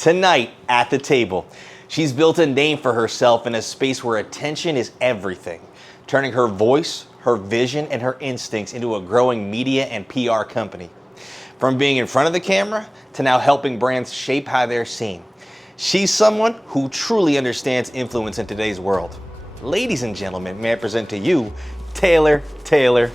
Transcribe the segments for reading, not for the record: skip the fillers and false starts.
Tonight at the table, she's built a name for herself in a space where attention is everything, turning her voice, her vision, and her instincts into a growing media and PR company. From being in front of the camera to now helping brands shape how they're seen. She's someone who truly understands influence in today's world. Ladies and gentlemen, may I present to you, Taylor. Yeah.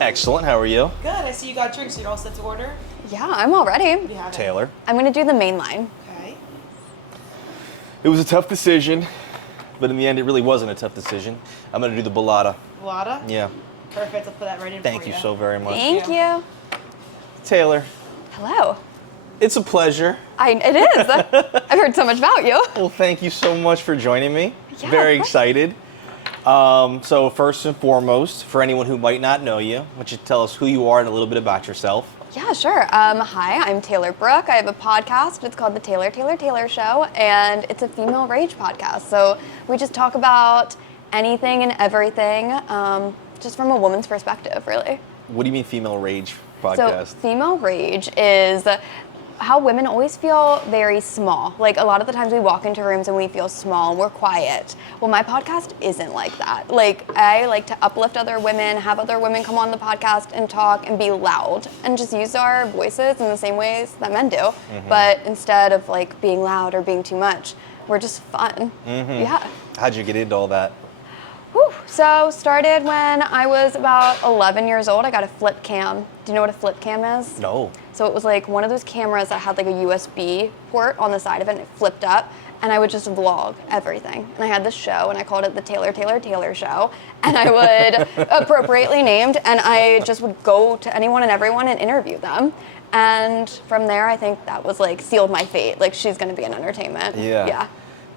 Excellent, how are you? Good, I see you got drinks. You're all set to order? Yeah, I'm all ready. You have it. Taylor. I'm gonna do the main line. Okay. It was a tough decision, but in the end it really wasn't a tough decision. I'm gonna do the balada. Balada? Yeah. Perfect, I'll put that right in Thank for you you. so very much. Thank you. Taylor, Hello. it's a pleasure. It is. I've heard so much about you. Well, thank you so much for joining me. Yeah, Very of course. excited. So first and foremost, for anyone who might not know you, why don't you tell us who you are and a little bit about yourself? Yeah, sure. Hi, I'm Taylor Brooke. I have a podcast. It's called The Taylor Show, and it's a female rage podcast. So we just talk about anything and everything, just from a woman's perspective, really. What do you mean female rage So podcast? female rage is how women always feel very small. Like a lot of the times we walk into rooms and we feel small and we're quiet. Well, my podcast isn't like that. Like I like to uplift other women, have other women come on the podcast and talk and be loud and just use our voices in the same ways that men do. Mm-hmm. But instead of like being loud or being too much, we're just fun. Mm-hmm. Yeah. How'd you get into all that? Whew. So started when I was about 11 years old. I got a flip cam. Do you know what a flip cam is? No. So it was like one of those cameras that had like a USB port on the side of it and it flipped up, and I would just vlog everything. And I had this show and I called it the Taylor Show, and I would appropriately named, and I just would go to anyone and everyone and interview them. And from there, I think that was like sealed my fate. Like she's gonna be in entertainment. Yeah. Yeah.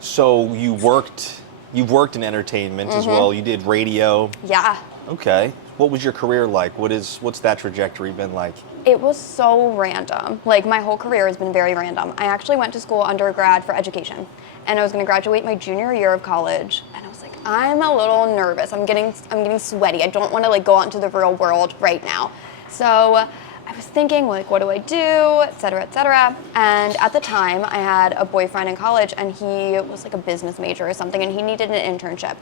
So you've worked in entertainment as well. You did radio. Yeah. Okay. What was your career like? What's that trajectory been like? It was so random. Like my whole career has been very random. I actually went to school undergrad for education, and I was going to graduate my junior year of college. And I was like, I'm a little nervous. I'm getting sweaty. I don't want to like go out into the real world right now. So I was thinking like, what do I do, et cetera, et cetera. And at the time, I had a boyfriend in college, and he was like a business major or something, and he needed an internship.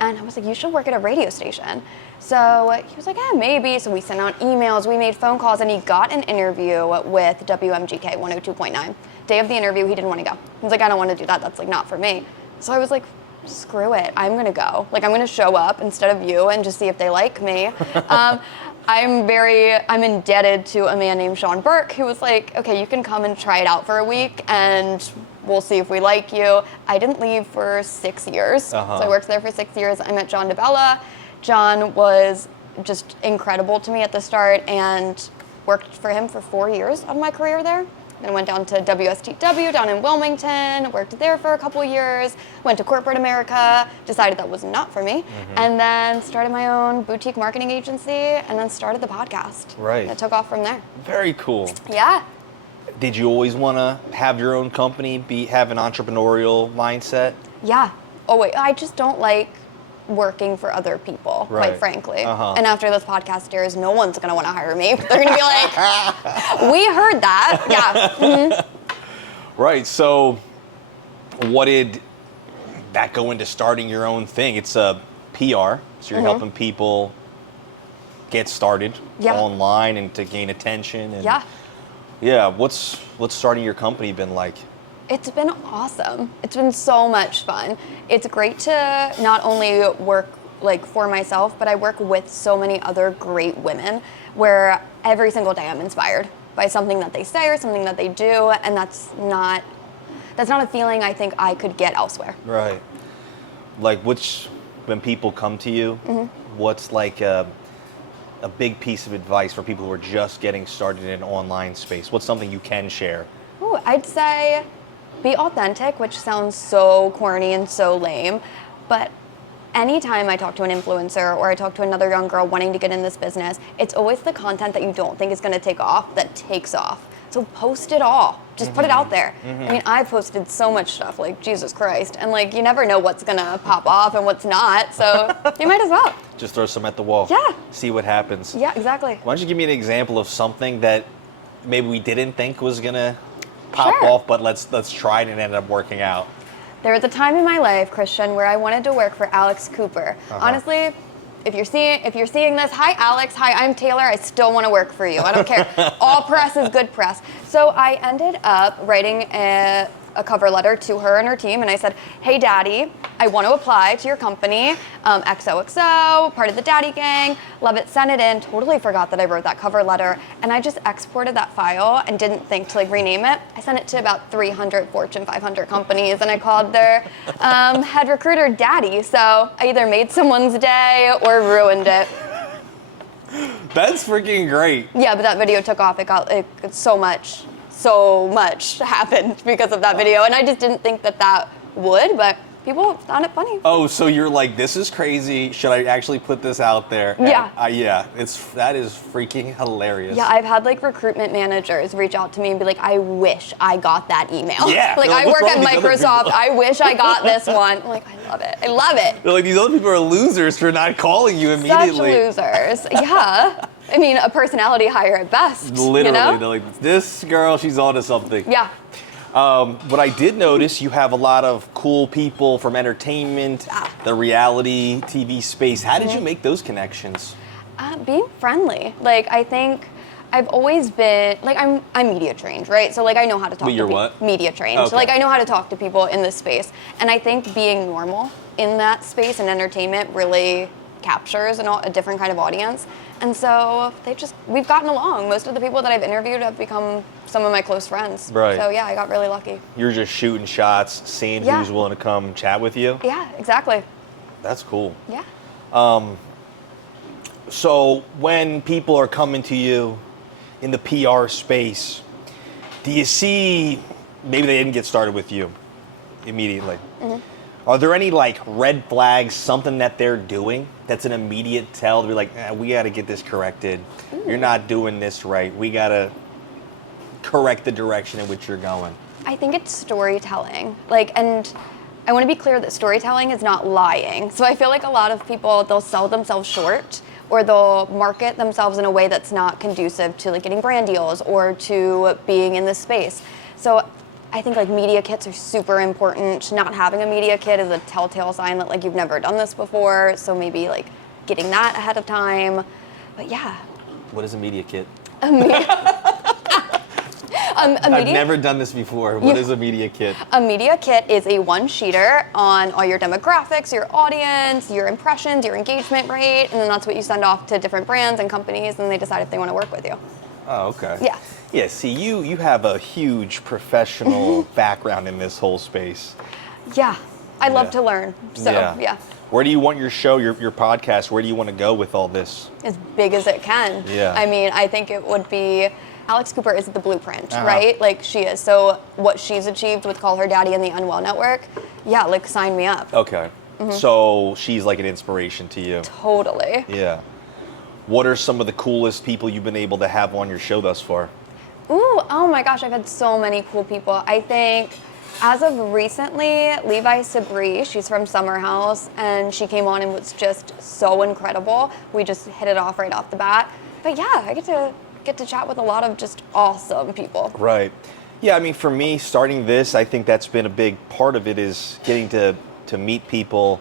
And I was like, you should work at a radio station. So he was like, yeah, maybe. So we sent out emails, we made phone calls, and he got an interview with WMGK 102.9. Day of the interview, he didn't want to go. He was like, I don't want to do that. That's like not for me. So I was like, screw it. I'm going to go. Like, I'm going to show up instead of you and just see if they like me. I'm indebted to a man named Sean Burke, who was like, okay, you can come and try it out for a week and we'll see if we like you. I didn't leave for 6 years. So I worked there for 6 years. I met John DeBella. John was just incredible to me at the start, and worked for him for 4 years of my career there. Then went down to WSTW down in Wilmington, worked there for a couple years, went to corporate America, decided that was not for me, and then started my own boutique marketing agency, and then started the podcast. Right. It took off from there. Very cool. Yeah. Did you always want to have your own company, have an entrepreneurial mindset? Yeah. Oh wait, I just don't like working for other people, Right. quite frankly. Uh-huh. And after this podcast airs, no one's gonna want to hire me. They're gonna be like, we heard that. Yeah. Mm-hmm. Right. So what did that go into starting your own thing? It's a PR, so you're helping people get started Yeah. online and to gain attention. And Yeah. Yeah. What's starting your company been like? It's been awesome. It's been so much fun. It's great to not only work like for myself, but I work with so many other great women where every single day I'm inspired by something that they say or something that they do, and that's not a feeling I think I could get elsewhere. Right. Like when people come to you, what's like a big piece of advice for people who are just getting started in an online space? What's something you can share? Ooh, I'd say be authentic, which sounds so corny and so lame, but anytime I talk to an influencer or I talk to another young girl wanting to get in this business, it's always the content that you don't think is going to take off that takes off. So post it all. Just put it out there. I mean, I've posted so much stuff, like Jesus Christ, and like you never know what's gonna pop off and what's not. So you might as well. Just throw some at the wall. Yeah. See what happens. Yeah, exactly. Why don't you give me an example of something that maybe we didn't think was gonna pop Sure. off, but let's try it and it ended up working out. There was a time in my life, Christian, where I wanted to work for Alex Cooper. Honestly, if you're seeing this, hi Alex, hi, I'm Taylor, I still want to work for you. I don't care. All press is good press. So I ended up writing a cover letter to her and her team, and I said, hey daddy, I want to apply to your company, XOXO, part of the daddy gang, love it, send it in. Totally forgot that I wrote that cover letter, and I just exported that file and didn't think to like rename it. I sent it to about 300 Fortune 500 companies, and I called their head recruiter daddy, so I either made someone's day or ruined it. That's freaking great. Yeah, but that video took off. It so much happened because of that video, and I just didn't think that would, but people found it funny. Oh, so you're like, this is crazy. Should I actually put this out there? Yeah. And, yeah, that is freaking hilarious. Yeah, I've had like recruitment managers reach out to me and be like, I wish I got that email. Yeah. Like, I work at Microsoft. I wish I got this one. I'm like, I love it. I love it. They're like, these other people are losers for not calling you immediately. Such losers. Yeah. I mean, a personality hire at best. Literally, you know? they're like, this girl, she's onto something. Yeah. But I did notice you have a lot of cool people from entertainment, the reality TV space. How did you make those connections? Being friendly. Like, I think I've always been, like, I'm media trained, right? So, like, I know how to talk to people. You're what? Media trained. Okay. So, like, I know how to talk to people in this space. And I think being normal in that space and entertainment really captures a different kind of audience. And so we've gotten along. Most of the people that I've interviewed have become some of my close friends. Right. So yeah, I got really lucky. You're just shooting shots, seeing Yeah. who's willing to come chat with you? Yeah, exactly. That's cool. Yeah. So when people are coming to you in the PR space, do you see, maybe they didn't get started with you immediately. Are there any like red flags, something that they're doing that's an immediate tell to be like, we got to get this corrected. You're not doing this right. We got to correct the direction in which you're going. I think it's storytelling. Like, and I want to be clear that storytelling is not lying. So I feel like a lot of people, they'll sell themselves short, or they'll market themselves in a way that's not conducive to like getting brand deals or to being in this space. So I think like media kits are super important. Not having a media kit is a telltale sign that like you've never done this before. So maybe like getting that ahead of time. But yeah. What is a media kit? I've never done this before. What is a media kit? A media kit is a one-sheeter on all your demographics, your audience, your impressions, your engagement rate, and then that's what you send off to different brands and companies, and they decide if they want to work with you. Oh, okay. Yeah. Yeah, see, you have a huge professional background in this whole space. Yeah. I love Yeah. to learn. So, yeah. Where do you want your show, your podcast, where do you want to go with all this? As big as it can. Yeah. I mean, I think it would be, Alex Cooper is the blueprint, right? Like she is. So what she's achieved with Call Her Daddy and the Unwell Network, yeah, like sign me up. Okay. So she's like an inspiration to you. Totally. Yeah. What are some of the coolest people you've been able to have on your show thus far? Ooh, oh my gosh, I've had so many cool people. I think as of recently, Levi Sabri, she's from Summer House, and she came on and was just so incredible. We just hit it off right off the bat. But yeah, I get to chat with a lot of just awesome people. Right. Yeah, I mean, for me, starting this, I think that's been a big part of it is getting to meet people,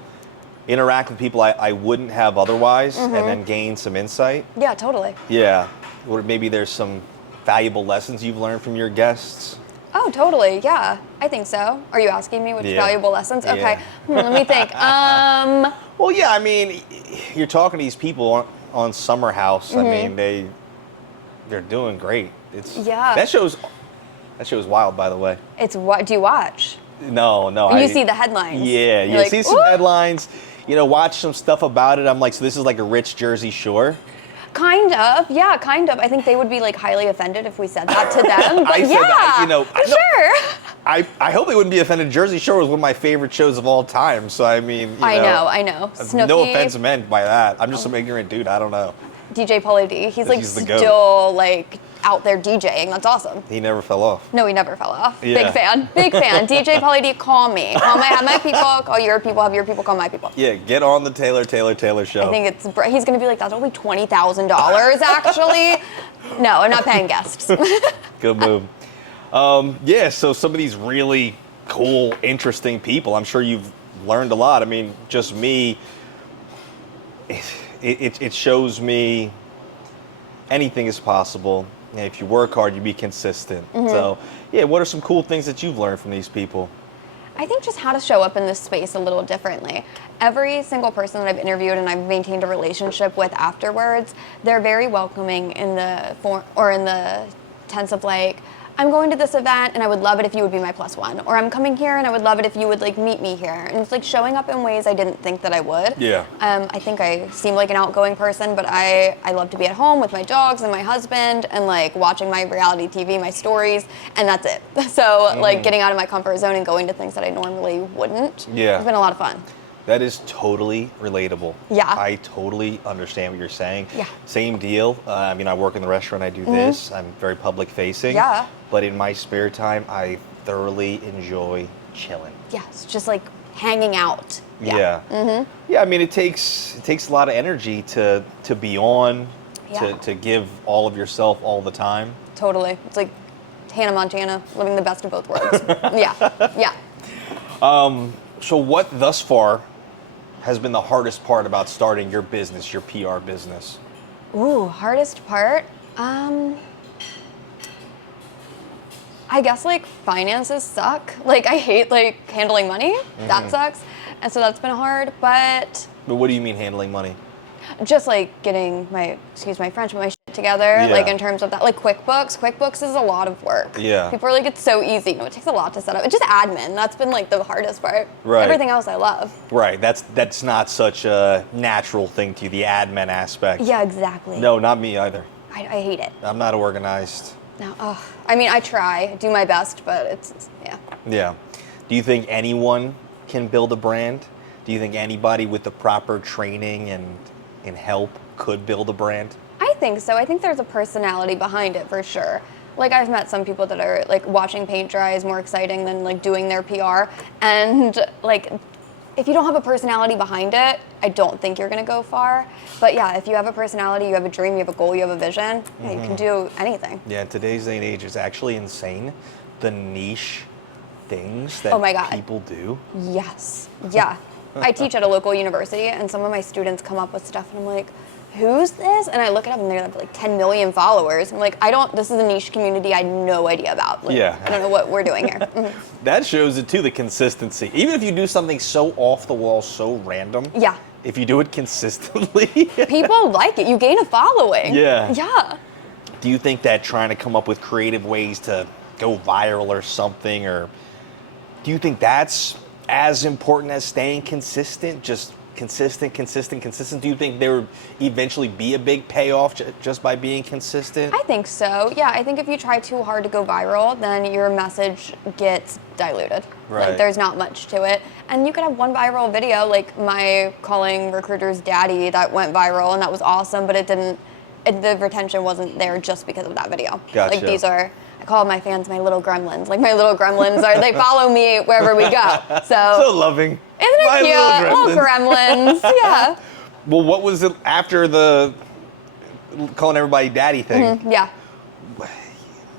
interact with people I wouldn't have otherwise, and then gain some insight. Yeah, totally. Yeah. Or maybe there's some valuable lessons you've learned from your guests. Oh, totally. Yeah, I think so. Are you asking me which valuable lessons? Yeah. Okay, let me think. Well, yeah, I mean, you're talking to these people on Summer House. I mean, they're doing great. Yeah. That show's wild, by the way. It's what do you watch? No. You see the headlines. Yeah, you You're like, see some "Ooh." headlines. Watch some stuff about it. I'm like, so this is like a rich Jersey Shore. Kind of, yeah, kind of. I think they would be like highly offended if we said that to them. But I said yeah, that, you know, for sure. I hope they wouldn't be offended. Jersey Shore was one of my favorite shows of all time. So I mean, I know. Snooki, no offense meant by that. I'm just some ignorant dude. I don't know. DJ Pauly D. He's like He's the goat. still like out there DJing. That's awesome. He never fell off. No, he never fell off. Yeah. Big fan. Big fan. DJ Pauly D, call me. Have my people, call your people, have your people, call my people. Yeah, get on the Taylor show. I think he's going to be like, that's only $20,000 actually. No, I'm not paying guests. Good move. Yeah, so some of these really cool, interesting people, I'm sure you've learned a lot. I mean, just me, it shows me anything is possible. And if you work hard, you be consistent. So, yeah, what are some cool things that you've learned from these people? I think just how to show up in this space a little differently. Every single person that I've interviewed and I've maintained a relationship with afterwards, they're very welcoming in the sense of like, I'm going to this event and I would love it if you would be my plus one. Or I'm coming here and I would love it if you would like meet me here. And it's like showing up in ways I didn't think that I would. Yeah. I think I seem like an outgoing person, but I love to be at home with my dogs and my husband and like watching my reality TV, my stories, and that's it. So like getting out of my comfort zone and going to things that I normally wouldn't. Yeah. It's been a lot of fun. That is totally relatable. Yeah. I totally understand what you're saying. Yeah. Same deal. I mean, I work in the restaurant, I do this. I'm very public facing. Yeah. But in my spare time, I thoroughly enjoy chilling. Yeah, it's just like hanging out. Yeah. Yeah, I mean, it takes a lot of energy to be on, Yeah. to give all of yourself all the time. Totally. It's like Hannah Montana, living the best of both worlds. Yeah. So what thus far has been the hardest part about starting your business, your PR business? Ooh, hardest part? I guess like finances suck. Like I hate like handling money. That sucks. And so that's been hard, but What do you mean handling money? just like getting my, excuse my French, but my shit together, Yeah. like in terms of that, like QuickBooks is a lot of work. Yeah. People are like, it's so easy. No, it takes a lot to set up. It's just admin. That's been like the hardest part. Right. Everything else I love. Right, that's not such a natural thing to you, the admin aspect. Yeah, exactly. No, not me either. I hate it. I'm not organized. No, I mean, I try, do my best, but it's, yeah. Yeah. Do you think anyone can build a brand? Do you think anybody with the proper training and help could build a brand? I think so. I think there's a personality behind it for sure. Like I've met some people that are like watching paint dry is more exciting than like doing their PR. And like if you don't have a personality behind it, I don't think you're gonna go far. But yeah, if you have a personality, you have a dream, you have a goal, you have a vision, yeah, you can do anything. Yeah, in today's day and age, it's actually insane the niche things that Oh my God. people do. Yes. Yeah. I teach at a local university and some of my students come up with stuff and I'm like, who's this? And I look it up and they have like 10 million followers. I'm like, this is a niche community I had no idea about. Like, Yeah. I don't know what we're doing here. That shows it too, the consistency. Even if you do something so off the wall, so random. Yeah. If you do it consistently. People like it. You gain a following. Yeah. Yeah. Do you think that trying to come up with creative ways to go viral or something, or do you think that's as important as staying consistent? Just consistent? Do you think there would eventually be a big payoff just by being consistent? I think so. Yeah, I think if you try too hard to go viral, then your message gets diluted. Right. Like there's not much to it. And you could have one viral video, like my calling recruiters daddy that went viral and that was awesome, but the retention wasn't there just because of that video. Gotcha. Like I call my fans my little gremlins. Like my little gremlins they follow me wherever we go. So loving. Isn't it My cute? little gremlins. Little gremlins. Yeah. Well, what was it after the calling everybody daddy thing? Yeah.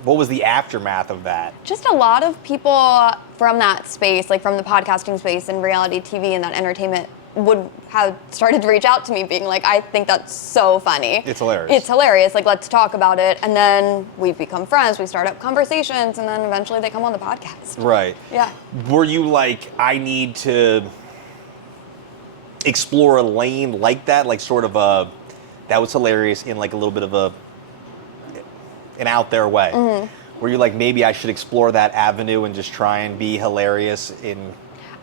What was the aftermath of that? Just a lot of people from that space, like from the podcasting space and reality TV and that entertainment would have started to reach out to me being like, I think that's so funny. It's hilarious. It's hilarious. Like, let's talk about it. And then we become friends. We start up conversations and then eventually they come on the podcast. Right. Yeah. Were you like, I need to explore a lane like that? Like sort of that was hilarious in like a little bit of an out there way. Were you like, maybe I should explore that avenue and just try and be hilarious in...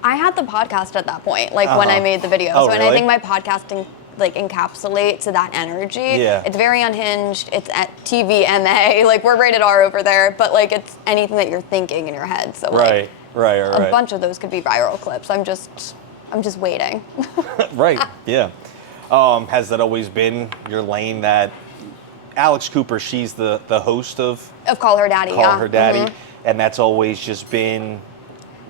I had the podcast at that point, like when I made the videos. Oh, And really? I think my podcasting like encapsulates that energy. Yeah. It's very unhinged. It's at TVMA. Like we're rated R over there, but like it's anything that you're thinking in your head. So like Right. a bunch of those could be viral clips. I'm just waiting. Right. Yeah. Has that always been your lane? That Alex Cooper, she's the host of Call Her Daddy. Call Her Daddy, and that's always just been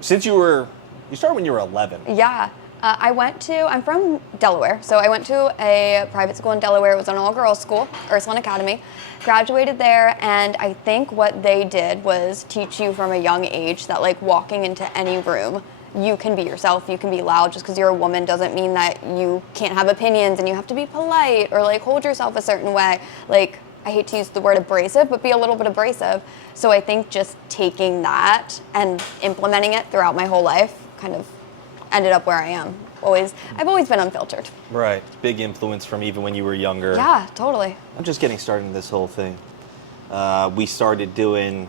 since you started when you were 11. Yeah. I'm from Delaware, so I went to a private school in Delaware. It was an all-girls school, Ursuline Academy. Graduated there, and I think what they did was teach you from a young age that like walking into any room, you can be yourself, you can be loud. Just because you're a woman doesn't mean that you can't have opinions and you have to be polite or like hold yourself a certain way. Like, I hate to use the word abrasive, but be a little bit abrasive. So I think just taking that and implementing it throughout my whole life kind of ended up where I am. I've always been unfiltered. Right. Big influence from even when you were younger. Yeah, totally. I'm just getting started in this whole thing. We started doing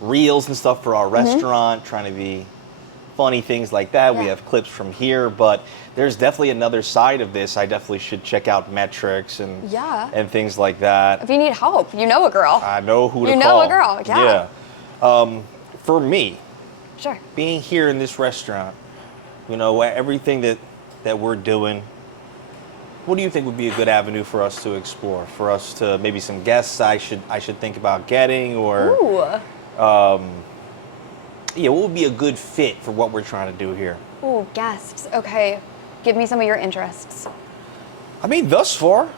reels and stuff for our restaurant, trying to be funny, things like that. Yeah. We have clips from here, but there's definitely another side of this. I definitely should check out metrics and things like that. If you need help, you know a girl. I know who to call. You know a girl, yeah. For me, Sure. being here in this restaurant, you know, everything that we're doing, what do you think would be a good avenue for us to explore? For us to maybe some guests I should think about getting, or what would be a good fit for what we're trying to do here? Ooh, guests. Okay. Give me some of your interests. I mean, thus far,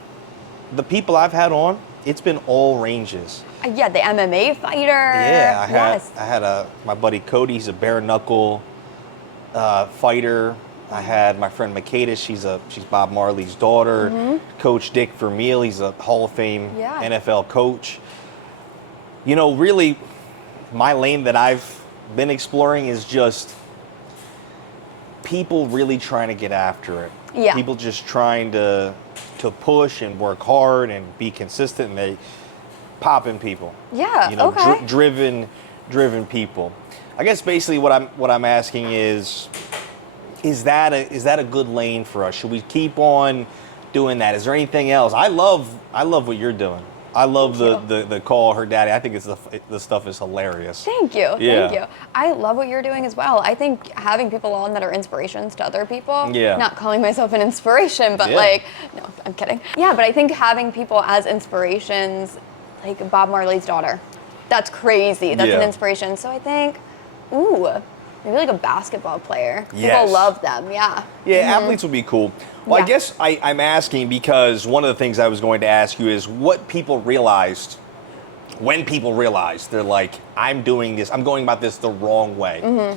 the people I've had on, it's been all ranges. Yeah, the MMA fighter. Yeah, Yes. I had my buddy Cody, he's a bare knuckle fighter. I had my friend Makeda, she's Bob Marley's daughter. Coach Dick Vermeil, he's a Hall of Fame NFL coach. You know, really, my lane that I've been exploring is just people really trying to get after it. Yeah. People just trying to push and work hard and be consistent, and they popping people. Yeah. You know, okay. driven people. I guess basically what I'm asking is that a good lane for us? Should we keep on doing that? Is there anything else? I love what you're doing. I love the Call Her Daddy. I think the stuff is hilarious. Thank you. Yeah. Thank you. I love what you're doing as well. I think having people on that are inspirations to other people. Yeah. Not calling myself an inspiration, but no, I'm kidding. Yeah, but I think having people as inspirations, like Bob Marley's daughter, that's crazy. That's an inspiration. So I think, maybe like a basketball player. Yes. People love them. Yeah. Yeah, athletes would be cool. Well, Yeah. I guess I'm asking because one of the things I was going to ask you is what people realized when people realized they're like, I'm doing this, I'm going about this the wrong way.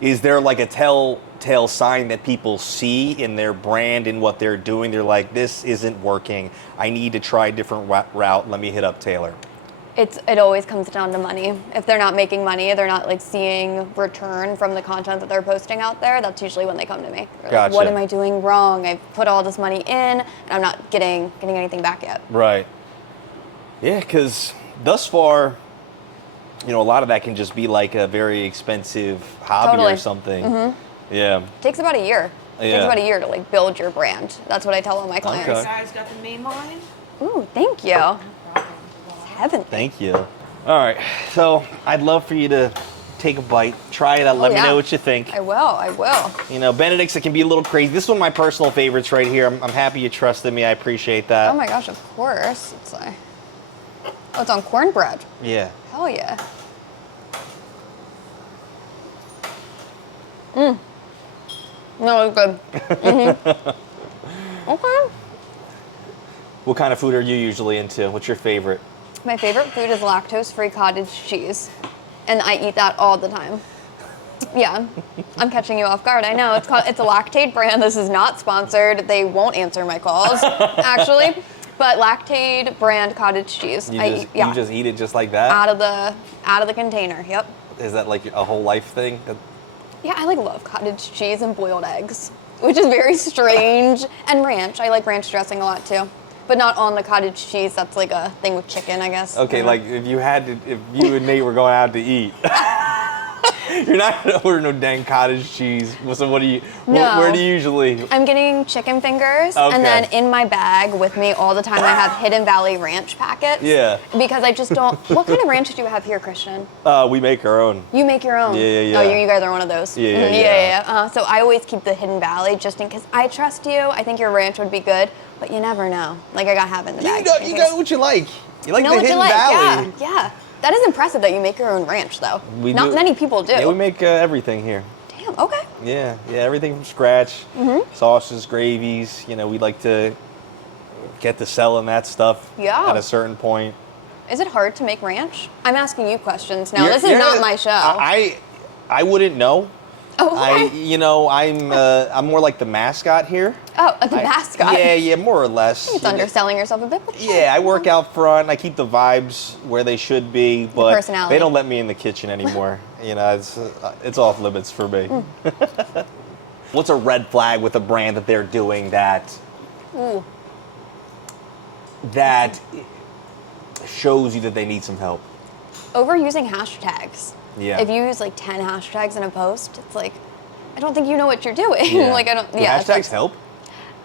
Is there like a telltale sign that people see in their brand and what they're doing? They're like, this isn't working. I need to try a different route. Let me hit up Taylor. It always comes down to money. If they're not making money, they're not like seeing return from the content that they're posting out there, that's usually when they come to me. They're like, what am I doing wrong? I've put all this money in and I'm not getting anything back yet. Right. Yeah, because thus far, you know, a lot of that can just be like a very expensive hobby or something. Yeah. It takes about a year. It takes about a year to like build your brand. That's what I tell all my clients. Okay. You guys got the main line? Ooh, thank you. Heaven. Thank you. All right. So I'd love for you to take a bite, try it out, let me know what you think. I will. You know, Benedict's, it can be a little crazy. This is one of my personal favorites right here. I'm happy you trusted me. I appreciate that. Oh my gosh, of course. It's on cornbread. Yeah. Hell yeah. No, it's good. Okay. What kind of food are you usually into? What's your favorite? My favorite food is lactose-free cottage cheese, and I eat that all the time. Yeah, I'm catching you off guard. I know it's a Lactaid brand. This is not sponsored. They won't answer my calls, actually. But Lactaid brand cottage cheese. You just eat it just like that? Out of the container. Yep. Is that like a whole life thing? Yeah, I love cottage cheese and boiled eggs, which is very strange. And ranch. I like ranch dressing a lot too. But not on the cottage cheese. That's like a thing with chicken, I guess. Okay, like if you and Nate were going out to eat. You're not gonna order no dang cottage cheese. So what do you? No. Where do you usually? I'm getting chicken fingers, Okay. and then in my bag with me all the time I have Hidden Valley Ranch packets. Yeah. Because I just don't. What kind of ranch do you have here, Christian? We make our own. You make your own. Yeah. Oh, you guys are one of those. Yeah. Yeah. So I always keep the Hidden Valley just in case. I trust you. I think your ranch would be good, but you never know. Like I got to have it in the bag. You got what you like. You like know the what Hidden you like. Valley. Yeah. That is impressive that you make your own ranch, though. Not do. many people do. Yeah, we make everything here. Damn. Okay. Yeah, everything from scratch. Sauces, gravies. We like to get to selling that stuff. Yeah. At a certain point. Is it hard to make ranch? I'm asking you questions now. You're- This is you're- not my show. I wouldn't know. Oh, okay. I'm more like the mascot here. Oh, the mascot. Yeah, more or less. It's underselling yourself a bit, but sure. Yeah, I work out front. I keep the vibes where they should be, but personality. they don't let me in the kitchen anymore. It's off limits for me. What's a red flag with a brand that they're doing that shows you that they need some help? Overusing hashtags. Yeah. If you use like 10 hashtags in a post, it's like, I don't think you know what you're doing. Yeah. Like I don't. Do Yeah. hashtags help?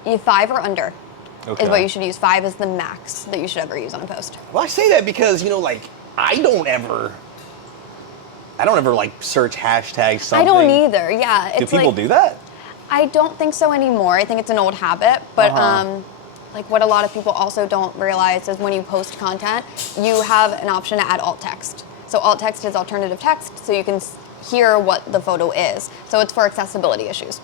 5 or under Okay. is what you should use. 5 is the max that you should ever use on a post. Well, I say that because I don't ever like search hashtags something. I don't either. Yeah. Do It's people like, do that? I don't think so anymore. I think it's an old habit, but like what a lot of people also don't realize is when you post content, you have an option to add alt text. So alt text is alternative text, so you can hear what the photo is. So it's for accessibility issues.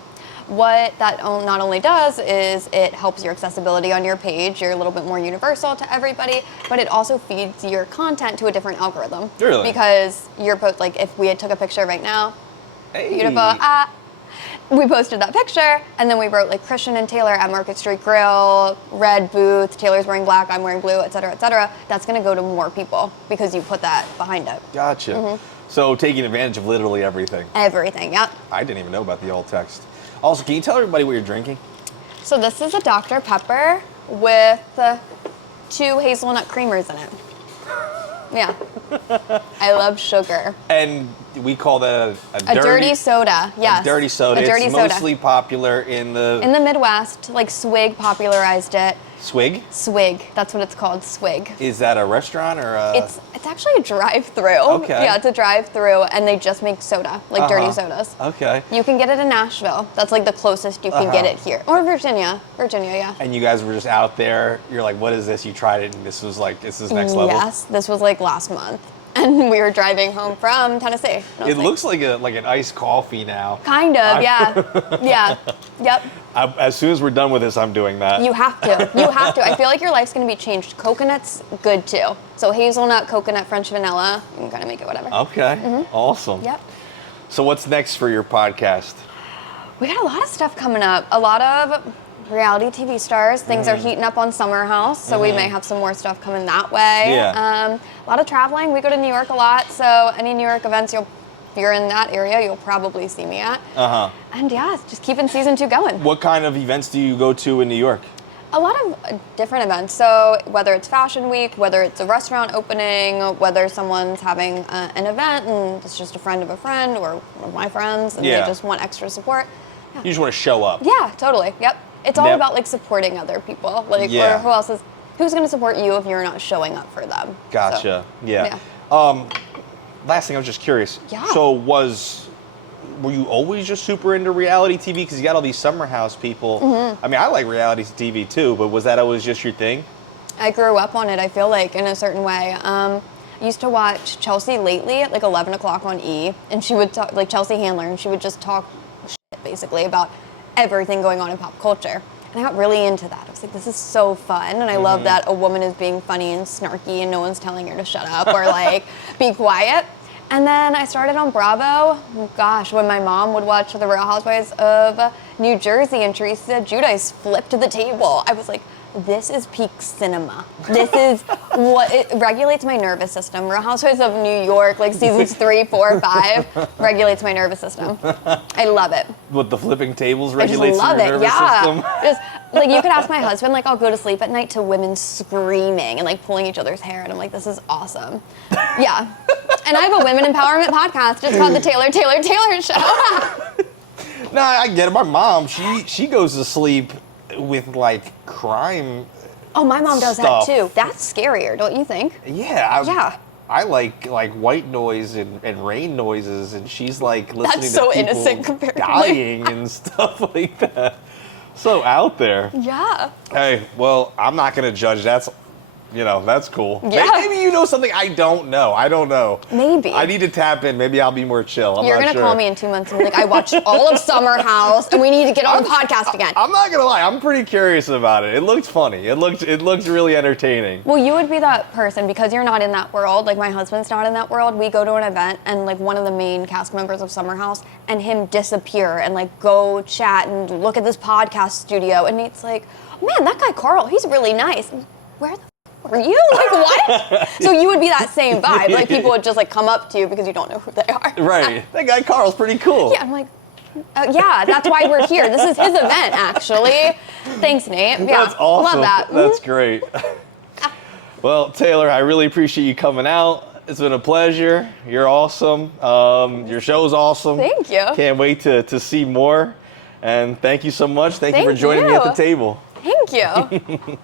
What that not only does is it helps your accessibility on your page. You're a little bit more universal to everybody, but it also feeds your content to a different algorithm. Really? Because your post, like if we had took a picture right now, Hey. beautiful, we posted that picture, and then we wrote like Christian and Taylor at Market Street Grill, red booth, Taylor's wearing black, I'm wearing blue, et cetera, et cetera. That's gonna go to more people because you put that behind it. Gotcha. So taking advantage of literally everything. Everything, yep. I didn't even know about the alt text. Also, can you tell everybody what you're drinking? So this is a Dr. Pepper with 2 hazelnut creamers in it. Yeah. I love sugar. And we call that A dirty soda, yes. A dirty soda. A dirty it's soda. mostly popular in the Midwest, like Swig popularized it. Swig. Swig, that's what it's called, Swig. Is that a restaurant or a? It's actually a drive-through. Okay. Yeah, it's a drive-through, and they just make soda, like dirty sodas. Okay. You can get it in Nashville. That's like the closest you can get it here, or Virginia. Virginia, yeah. And you guys were just out there. You're like, what is this? You tried it, and this is next level. Yes, this was like last month, and we were driving home from Tennessee. It looks like an iced coffee now. Kind of, yeah, yeah, yep. As soon as we're done with this, I'm doing that. You have to. You have to. I feel like your life's gonna be changed. Coconut's good too. So hazelnut, coconut, French vanilla. You can kind of make it whatever. Okay. Awesome. Yep. So what's next for your podcast? We got a lot of stuff coming up. A lot of reality TV stars. Things are heating up on Summer House, so we may have some more stuff coming that way. Yeah. A lot of traveling. We go to New York a lot, so any New York events if you're in that area, you'll probably see me at. And yeah, just keeping season 2 going. What kind of events do you go to in New York? A lot of different events. So whether it's Fashion Week, whether it's a restaurant opening, whether someone's having an event and it's just a friend of a friend or one of my friends and they just want extra support. You just want to show up. Yeah, totally. Yep. It's all about like supporting other people. Like, or who's going to support you if you're not showing up for them? Gotcha. So, yeah. Last thing, I was just curious. Yeah. So were you always just super into reality TV? Because you got all these Summer House people. I mean, I like reality TV too, but was that always just your thing? I grew up on it, I feel like, in a certain way. I used to watch Chelsea Lately at like 11 o'clock on E, and she would talk, like Chelsea Handler, and she would just talk shit basically about everything going on in pop culture. And I got really into that. I was like, this is so fun, and I love that a woman is being funny and snarky and no one's telling her to shut up or like be quiet. And then I started on Bravo. Gosh, when my mom would watch The Real Housewives of New Jersey and Teresa Giudice flipped the table, I was like, this is peak cinema. This is what it regulates my nervous system. Real Housewives of New York, like seasons 3, 4, 5, regulates my nervous system. I love it. What, the flipping tables I just regulates love your it. nervous Yeah. system? Just like you could ask my husband, like I'll go to sleep at night to women screaming and like pulling each other's hair, and I'm like, this is awesome. Yeah. And I have a women empowerment podcast. It's called the Taylor Show. No, I get it. My mom, she goes to sleep with like crime. Oh, my mom does stuff. that too. That's scarier, don't you think? Yeah. Yeah. I like white noise and rain noises, and she's like listening That's to so people innocent comparatively. dying and stuff like that. So out there. Yeah. Hey, well, I'm not gonna judge. That's cool. Yeah. Maybe you know something I don't know. I don't know. Maybe. I need to tap in. Maybe I'll be more chill. You're going to call me in 2 months and be like, I watched all of Summer House and we need to get on the podcast again. I'm not gonna lie. I'm pretty curious about it. It looked funny. It looked really entertaining. Well, you would be that person because you're not in that world. Like my husband's not in that world. We go to an event and like one of the main cast members of Summer House and him disappear and like go chat and look at this podcast studio. And Nate's like, man, that guy Carl, he's really nice. Where the are you? Like, what? So you would be that same vibe. Like, people would just, like, come up to you because you don't know who they are. Right. That guy Carl's pretty cool. Yeah, I'm like, yeah, that's why we're here. This is his event, actually. Thanks, Nate. Yeah, That's awesome. love that. That's great. Well, Taylor, I really appreciate you coming out. It's been a pleasure. You're awesome. Your show's awesome. Thank you. Can't wait to see more. And thank you so much. Thank you for Thank joining me you. at the table. Thank you.